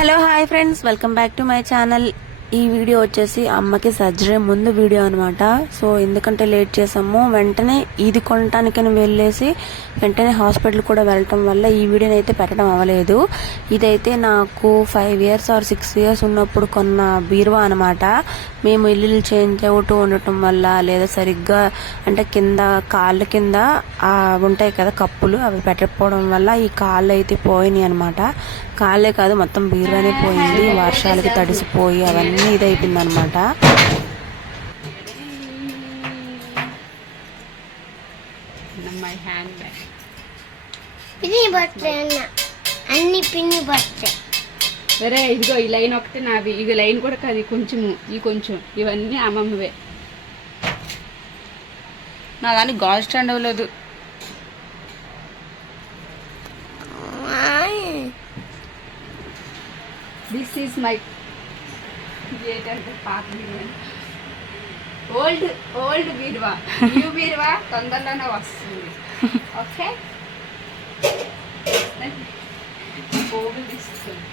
Hello hi friends, welcome back to my channel. ఈ video వచ్చేసి అమ్మకి సర్జరీ ముందు వీడియో అనమాట. సో ఎందుకంటే లేట్ చేసాము, వెంటనే ఇది కొనటానికని వెళ్ళేసి వెంటనే హాస్పిటల్ కూడా వెళ్ళటం వల్ల ఈ వీడియోని అయితే పెట్టడం అవ్వలేదు. ఇదైతే నాకు 5 years or 6 years ఉన్నప్పుడు కొన్న బీరువా అనమాట. మేము ఇల్లు చేంజ్ అవుతూ ఉండటం వల్ల లేదా సరిగ్గా అంటే కింద కాళ్ళ కింద ఉంటాయి కదా కప్పులు, అవి పెట్టకపోవడం వల్ల ఈ కాళ్ళు అయితే పోయినాయి అనమాట. కాళ్ళే కాదు మొత్తం బీరువానే పోయింది, వర్షాలకి తడిసిపోయి అవన్నీ ఇదైపోయింది అనమాట. సరే ఇదిగో ఈ లైన్ ఒకటి నావి, ఇక లైన్ కూడా కాదు, కొంచెము ఈ కొంచెం ఇవన్నీ అమ్మమ్మవే. నా దాన్ని గాజు స్టాండ్ అవ్వలేదు. దిస్ ఈజ్ మై ఏంటంటే పాత బీరువా, ఓల్డ్ బీరువా. న్యూ బీరువా తొందరలోనే వస్తుంది. ఓకే, పోగులు తీసుకుంది.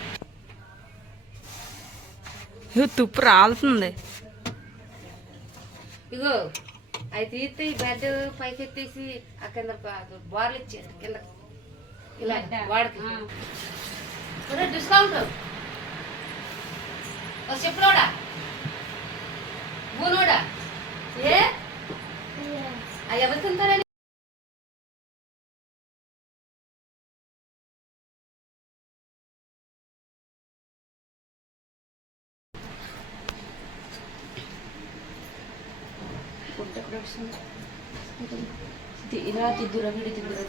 తుప్పు రాలుతుంది. ఇగో అవి తీస్తే ఈ బెడ్ పైకి ఎత్తేసి ఆ కింద బార్లు ఇచ్చారు కింద ఇలా వాడికి డిస్కౌంట్ చెప్పులోడా బూనోడా ఏ ఎవరు తింటారని ఇలా తిద్దురా వీడి తిద్దురా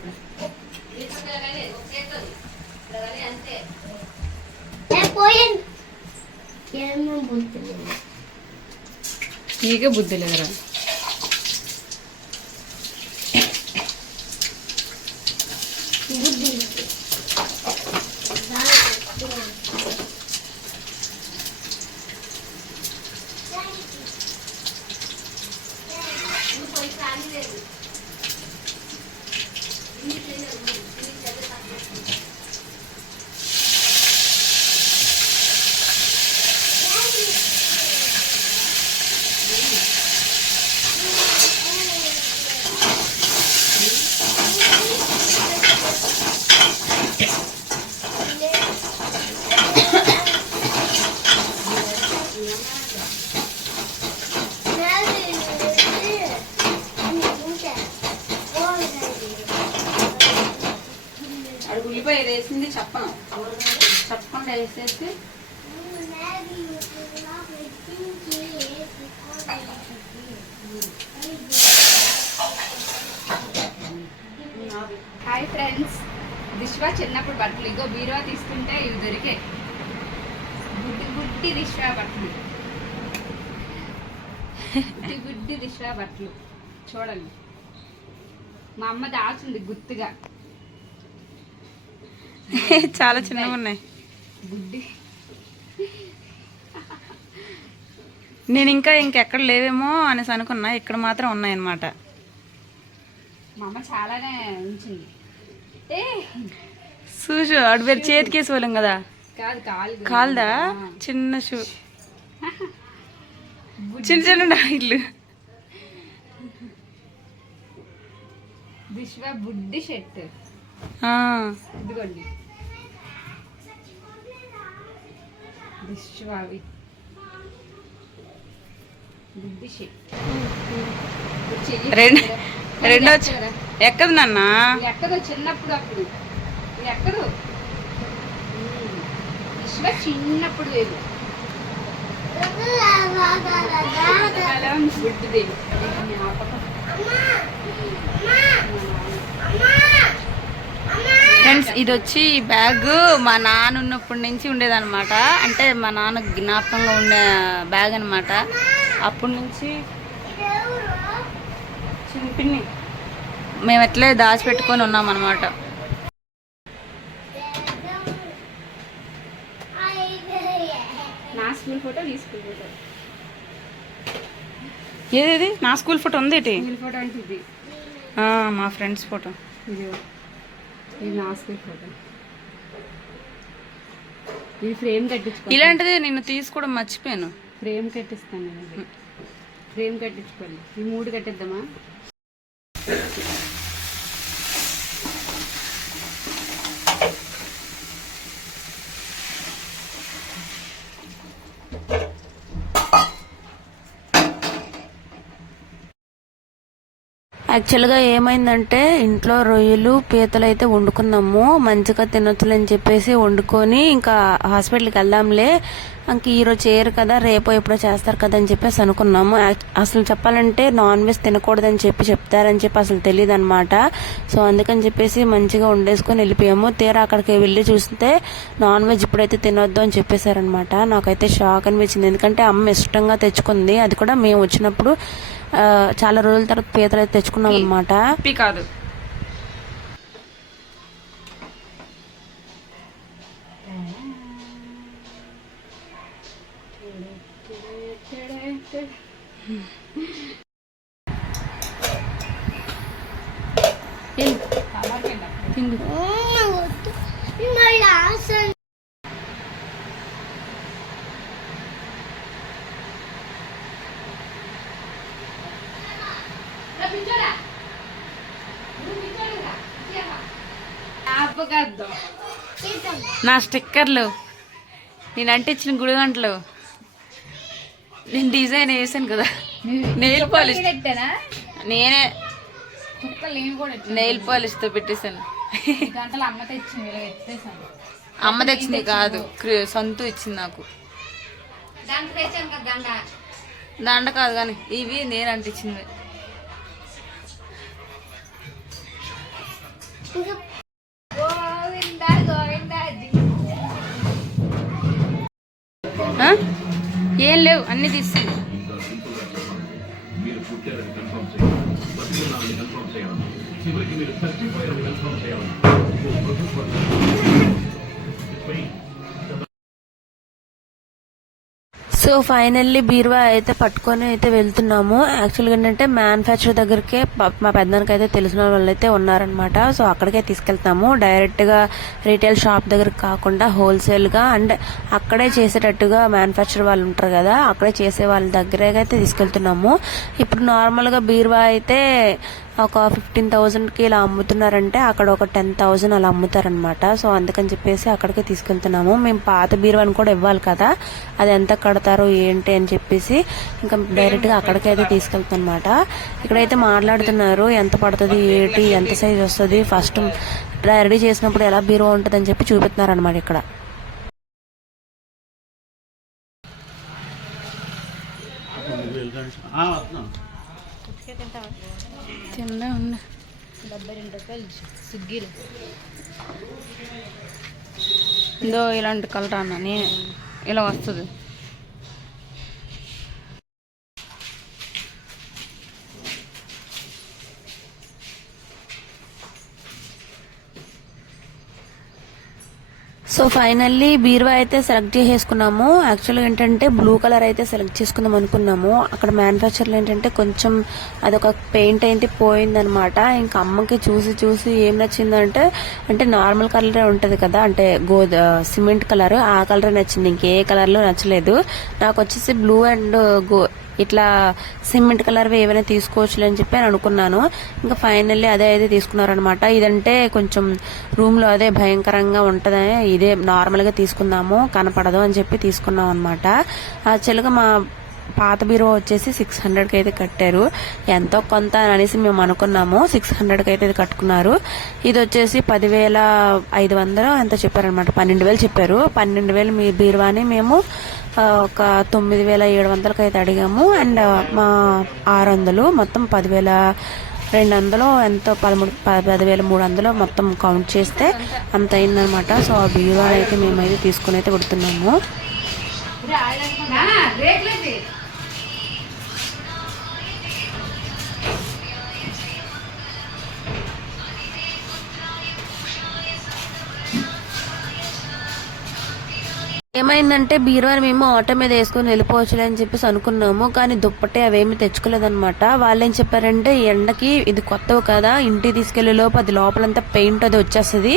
అంతే. నీకే బుద్ధి లేదురా. ఉల్లిపాయ వేసింది చెప్పకుండా వేసేసి హాయ్ ఫ్రెండ్స్, దిష్వా చిన్నప్పుడు బట్టలు ఇగో బీరువా తీసుకుంటే ఇవి దొరికే గుడ్డి దిష్వా బట్టలు, గుడ్డి దిష్వా బట్టలు చూడండి. మా అమ్మ దాచుంది గుర్తుగా. చాలా చిన్నగా ఉన్నాయి. గుడ్డి నేను ఇంకెక్కడ లేవేమో అనేసి అనుకున్నా, ఇక్కడ మాత్రం ఉన్నాయన్నమాట. మా అమ్మ చాలానే ఉంచింది. ఏ షూస్ అటు పేరు చేతికేసి వాళ్ళం కదా, కాదు కాల్దా చిన్న షూ, చిన్న ఇల్లు. దిష్వా బుడ్డి షర్ట్ ఇదిగోండి, దిష్వావి బుడ్డి షర్ట్. రెండో ఎక్కదు నాన్న, ఎక్కదు చిన్నప్పుడు, అప్పుడు ఎక్కదు. దిష్వా చిన్నప్పుడు లేదు, బుడ్డిది. ఫ్రెండ్స్ ఇది వచ్చి ఈ బ్యాగ్ మా నాన్న ఉన్నప్పటి నుంచి ఉండేదన్నమాట. అంటే మా నాన్న జ్ఞాపకంగా ఉండే బ్యాగ్ అనమాట. అప్పటి నుంచి చింపిని మేము ఎట్లే దాచిపెట్టుకొని ఉన్నాం అనమాట. నా స్కూల్ ఫోటో తీసుకుని ఫోటో ఏది నా స్కూల్ ఫోటో ఉంది ఏంటి? ఫోటో అంటే ఇది మా ఫ్రెండ్స్ ఫోటో. ఇది నా స్కూల్ ఫోటో. ఇది ఫ్రేమ్ కట్టించుకో. ఇలాంటిది నిన్ను తీసుకోవడం మర్చిపోయాను. ఫ్రేమ్ కట్టిస్తాను నేను. ఇది ఫ్రేమ్ కట్టించుకోండి. ఈ 3 కట్టిద్దామా? యాక్చువల్గా ఏమైందంటే ఇంట్లో రొయ్యలు పీతలు అయితే వండుకున్నాము, మంచిగా తినొచ్చులని చెప్పేసి వండుకొని ఇంకా హాస్పిటల్కి వెళ్దాంలే, ఇంక ఈరోజు చేయరు కదా రేపు ఎప్పుడో చేస్తారు కదా అని చెప్పేసి అనుకున్నాము. అసలు చెప్పాలంటే నాన్ వెజ్ తినకూడదని చెప్తారని చెప్పి అసలు తెలియదు అనమాట. సో అందుకని చెప్పేసి మంచిగా వండేసుకొని వెళ్ళిపోయాము. తీరా అక్కడికి వెళ్ళి చూస్తే నాన్ వెజ్ ఇప్పుడైతే తినొద్దు అని చెప్పేశారనమాట. నాకైతే షాక్ అనిపించింది, ఎందుకంటే అమ్మ ఇష్టంగా తెచ్చుకుంది, అది కూడా మేము వచ్చినప్పుడు చాలా రోజుల తర్వాత పీతలు అయితే తెచ్చుకున్నాం అనమాట. కాదు నా స్టిక్కర్లు, నేను అంటించిన గుడి గంటలు, నేను డిజైన్ వేసాను కదా, నెయిల్ పాలిష్ నేనే నెయిల్ పాలిష్ తో పెట్టేశాను. అమ్మ తెచ్చింది కాదు, సొంత ఇచ్చింది నాకు. దండ కాదు కానీ ఇవి నేను అంటించింది. ఏం లేవు, అన్ని తీసి సో ఫైనల్లీ బీరువా అయితే పట్టుకొని అయితే వెళ్తున్నాము. యాక్చువల్గా ఏంటంటే మ్యానుఫ్యాక్చర్ దగ్గరికే మా పెద్దనానికి అయితే తెలిసిన వాళ్ళు అయితే ఉన్నారనమాట. సో అక్కడికే తీసుకెళ్తాము, డైరెక్ట్ గా రీటైల్ షాప్ దగ్గరకు కాకుండా హోల్సేల్ గా అండ్ అక్కడే చేసేటట్టుగా మ్యానుఫ్యాక్చర్ వాళ్ళు ఉంటారు కదా, అక్కడే చేసే వాళ్ళ దగ్గరే అయితే తీసుకెళ్తున్నాము. ఇప్పుడు నార్మల్ గా బీరువా అయితే ఒక 15,000కి ఇలా అమ్ముతున్నారంటే అక్కడ ఒక 10,000 అలా అమ్ముతారనమాట. సో అందుకని చెప్పేసి అక్కడికే తీసుకెళ్తున్నాము. మేము పాత బీరువాని కూడా ఇవ్వాలి కదా, అది ఎంత కడతారు ఏంటి అని చెప్పేసి ఇంకా డైరెక్ట్ గా అక్కడికైతే తీసుకెళ్తాం అనమాట. ఇక్కడైతే మాట్లాడుతున్నారు ఎంత పడుతుంది ఏంటి, ఎంత సైజ్ వస్తుంది, ఫస్ట్ రెడీ చేసినప్పుడు ఎలా బీరువా ఉంటుంది అని చెప్పి చూపిస్తున్నారు అనమాట ఇక్కడ. తిందా ఉండ 72 రూపాయలు స్విగ్గీలో. ఇందో ఇలాంటి కలర్ అన్నా ఇలా వస్తుంది. సో ఫైనల్లీ బీరువా అయితే సెలెక్ట్ చేసేసుకున్నాము. యాక్చువల్గా ఏంటంటే బ్లూ కలర్ అయితే సెలెక్ట్ చేసుకుందాం అనుకున్నాము. అక్కడ మ్యానుఫ్యాక్చర్లో ఏంటంటే కొంచెం అదొక పెయింట్ అయితే పోయిందనమాట. ఇంకా అమ్మకి చూసి ఏం నచ్చిందంటే, అంటే నార్మల్ కలరే ఉంటది కదా, అంటే సిమెంట్ కలర్, ఆ కలర్ నచ్చింది, ఇంకే కలర్లో నచ్చలేదు. నాకు వచ్చేసి బ్లూ అండ్ ఇట్లా సిమెంట్ కలర్ ఏమైనా తీసుకోవచ్చు అని చెప్పి అనుకున్నాను. ఇంకా ఫైనల్లీ అదే అయితే తీసుకున్నారనమాట. ఇదంటే కొంచెం రూమ్ లో అదే భయంకరంగా ఉంటదని ఇదే నార్మల్ గా తీసుకుందాము, కనపడదు అని చెప్పి తీసుకున్నాం అనమాట. యాక్చువల్గా మా పాత బీరువా వచ్చేసి 600కి అయితే కట్టారు. ఎంతో కొంత అనేసి మేము అనుకున్నాము, 600కి అయితే కట్టుకున్నారు. ఇది వచ్చేసి 10,500 ఎంత చెప్పారనమాట, 12,000 చెప్పారు. 12,000 మీ బీరువాని మేము ఒక 9,700కి అయితే అడిగాము. అండ్ మా 600 మొత్తం 10,200 ఎంతో 10,300 మొత్తం కౌంట్ చేస్తే అంత అయిందనమాట. సో ఆ బీరువా అయితే మేమైతే తీసుకుని అయితే కొడుతున్నాము. ఏమైందంటే బీరువాని మేము ఆటో మీద వేసుకుని వెళ్ళిపోవచ్చులే అని చెప్పేసి అనుకున్నాము, కానీ దుప్పటి అవేమి తెచ్చుకోలేదన్నమాట. వాళ్ళు ఏం చెప్పారంటే ఎండకి ఇది కొత్తవి కదా, ఇంటికి తీసుకెళ్లే లోపు అది లోపలంతా పెయింట్ అది వచ్చేస్తుంది,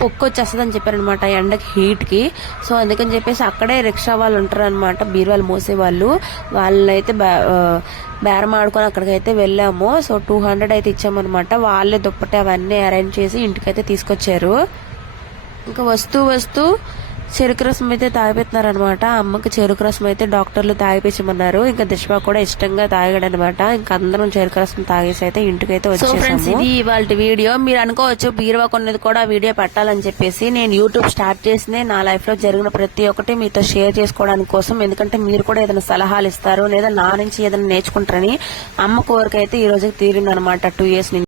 పొక్కు వచ్చేస్తుంది అని చెప్పారనమాట ఎండకి హీట్ కి. సో అందుకని చెప్పేసి అక్కడే రిక్షా వాళ్ళు ఉంటారు అనమాట, బీరువాలు మోసే వాళ్ళైతే బేరం ఆడుకొని అక్కడికైతే వెళ్ళాము. సో 200 అయితే ఇచ్చామన్నమాట. వాళ్ళే దుప్పటి అవన్నీ అరేంజ్ చేసి ఇంటికైతే తీసుకొచ్చారు. ఇంకా వస్తూ చెరుకు రసం అయితే తాగిపెడుతున్నారు అనమాట. అమ్మకి చెరుకు రసం అయితే డాక్టర్లు తాగిపించమన్నారు. ఇంకా దిష్వా కూడా ఇష్టంగా తాగాడనమాట. ఇంకా అందరం చెరుకు రసం తాగేసి అయితే ఇంటికైతే వచ్చేసాము. ఇది ఇవాళ వీడియో. మీరు అనుకోవచ్చు బీరువా కొన్నది కూడా వీడియో పెట్టాలని చెప్పేసి. నేను యూట్యూబ్ స్టార్ట్ చేసిందే నా లైఫ్ లో జరిగిన ప్రతి ఒక్కటి మీతో షేర్ చేసుకోవడానికి కోసం. ఎందుకంటే మీరు కూడా ఏదైనా సలహాలు ఇస్తారు లేదా నా నుంచి ఏదైనా నేర్చుకుంటారని. అమ్మ కోరిక అయితే ఈ రోజుకి తీరిందనమాట 2 years నుంచి.